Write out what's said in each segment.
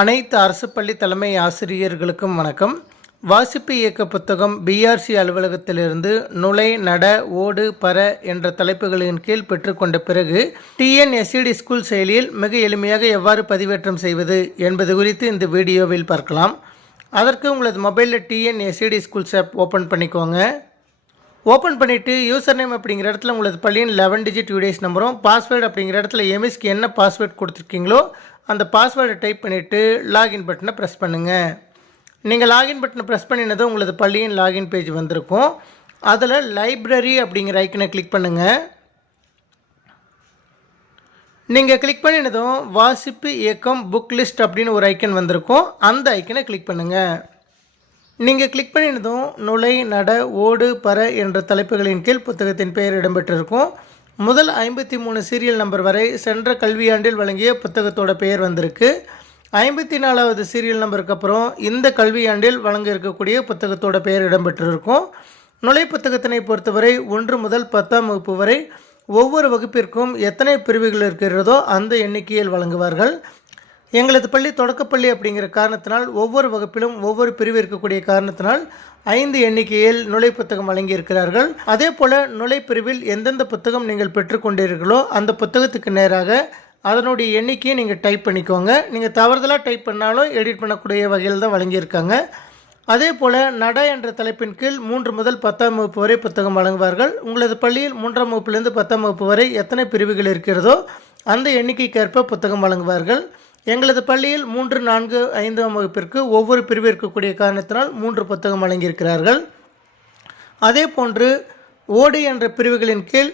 அனைத்து அரசு பள்ளி தலைமை ஆசிரியர்களுக்கும் வணக்கம். வாசிப்பு இயக்க புத்தகம் பிஆர்சி அலுவலகத்திலிருந்து நுழை, நட, ஓடு, பற என்ற தலைப்புகளின் கீழ் பெற்றுக்கொண்ட பிறகு டிஎன்எஸ்சிடி ஸ்கூல் செயலியில் மிக எளிமையாக எவ்வாறு பதிவேற்றம் செய்வது என்பது குறித்து இந்த வீடியோவில் பார்க்கலாம். அதற்கு உங்களது மொபைலில் டிஎன்எஸ்சிடி ஸ்கூல்ஸ் ஆப் ஓப்பன் பண்ணிக்கோங்க. ஓப்பன் பண்ணிவிட்டு யூசர் நேம் அப்படிங்கிற இடத்துல உங்களது பள்ளியின் 11 டிஜிட் யூடிஎஸ் நம்பரும், பாஸ்வேர்டு அப்படிங்கிற இடத்துல எம்எஸ்க்கு என்ன பாஸ்வேர்டு கொடுத்துருக்கீங்களோ அந்த பாஸ்வேர்டை டைப் பண்ணிவிட்டு லாகின் பட்டனை ப்ரெஸ் பண்ணுங்கள். நீங்கள் லாகின் பட்டனை ப்ரெஸ் பண்ணினதும் உங்களது பள்ளியின் லாகின் பேஜ் வந்திருக்கும். அதில் லைப்ரரி அப்படிங்கிற ஐக்கனை கிளிக் பண்ணுங்கள். நீங்கள் கிளிக் பண்ணினதும் வாசிப்பு இயக்கம் புக் லிஸ்ட் அப்படின்னு ஒரு ஐக்கன் வந்திருக்கும். அந்த ஐக்கனை கிளிக் பண்ணுங்கள். நீங்கள் கிளிக் பண்ணினதும் நுழை, நட, ஓடு, பற என்ற தலைப்புகளின் கீழ் புத்தகத்தின் பெயர் இடம்பெற்றிருக்கும். முதல் 53 சீரியல் நம்பர் வரை சென்ற கல்வியாண்டில் வழங்கிய புத்தகத்தோட பெயர் வந்திருக்கு. 54வது சீரியல் நம்பருக்கு அப்புறம் இந்த கல்வியாண்டில் வழங்க இருக்கக்கூடிய புத்தகத்தோட பெயர் இடம்பெற்றிருக்கும். நுழை புத்தகத்தினை பொறுத்தவரை 1 முதல் 10ஆம் வகுப்பு வரை ஒவ்வொரு வகுப்பிற்கும் எத்தனை பிரிவுகள் இருக்கிறதோ அந்த எண்ணிக்கையில் வழங்குவார்கள். எங்களது பள்ளி தொடக்கப்பள்ளி அப்படிங்கிற காரணத்தினால் ஒவ்வொரு வகுப்பிலும் ஒவ்வொரு பிரிவு இருக்கக்கூடிய காரணத்தினால் 5 எண்ணிக்கையில் நுழை புத்தகம் வழங்கியிருக்கிறார்கள். அதே போல் நுழை பிரிவில் எந்தெந்த புத்தகம் நீங்கள் பெற்றுக்கொண்டீர்களோ அந்த புத்தகத்துக்கு நேராக அதனுடைய எண்ணிக்கையை நீங்கள் டைப் பண்ணிக்கோங்க. நீங்கள் தவறுதலாக டைப் பண்ணாலும் எடிட் பண்ணக்கூடிய வகையில் தான் வழங்கியிருக்காங்க. அதே போல் நட என்ற தலைப்பின் கீழ் 3 முதல் 10ஆம் வகுப்பு வரை புத்தகம் வழங்குவார்கள். உங்களது பள்ளியில் 3ஆம் வகுப்பிலிருந்து 10ஆம் வகுப்பு வரை எத்தனை பிரிவுகள் இருக்கிறதோ அந்த எண்ணிக்கைக்கேற்ப புத்தகம் வழங்குவார்கள். எங்களது பள்ளியில் 3, 4, 5ஆம் வகுப்பிற்கு ஒவ்வொரு பிரிவு இருக்கக்கூடிய காரணத்தினால் 3 புத்தகம் வழங்கியிருக்கிறார்கள். அதே போன்று ஓடு என்ற பிரிவுகளின் கீழ்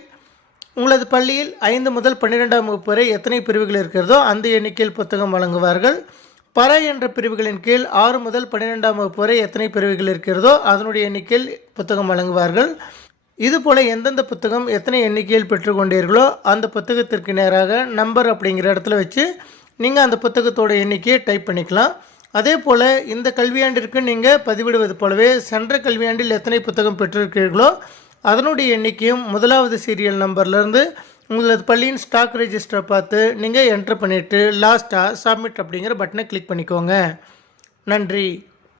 உங்களது பள்ளியில் 5 முதல் 12ஆம் வகுப்பு வரை எத்தனை பிரிவுகள் இருக்கிறதோ அந்த எண்ணிக்கையில் புத்தகம் வழங்குவார்கள். பற என்ற பிரிவுகளின் கீழ் 6 முதல் 12ஆம் வகுப்பு வரை எத்தனை பிரிவுகள் இருக்கிறதோ அதனுடைய எண்ணிக்கையில் புத்தகம் வழங்குவார்கள். இதுபோல் எந்தெந்த புத்தகம் எத்தனை எண்ணிக்கையில் பெற்றுக்கொண்டீர்களோ அந்த புத்தகத்திற்கு நேராக நம்பர் அப்படிங்கிற இடத்துல வச்சு நீங்கள் அந்த புத்தகத்தோட எண்ணிக்கையை டைப் பண்ணிக்கலாம். அதே போல் இந்த கல்வியாண்டிற்கு நீங்கள் பதிவிடுவது போலவே சென்ற கல்வியாண்டில் எத்தனை புத்தகம் பெற்றிருக்கிறீர்களோ அதனுடைய எண்ணிக்கையும் 1வது சீரியல் நம்பர்லேருந்து உங்களது பள்ளியின் ஸ்டாக் ரெஜிஸ்டரை பார்த்து நீங்கள் என்ட்ரு பண்ணிவிட்டு லாஸ்ட்டாக சப்மிட் அப்படிங்கிற பட்டனை கிளிக் பண்ணிக்கோங்க. நன்றி.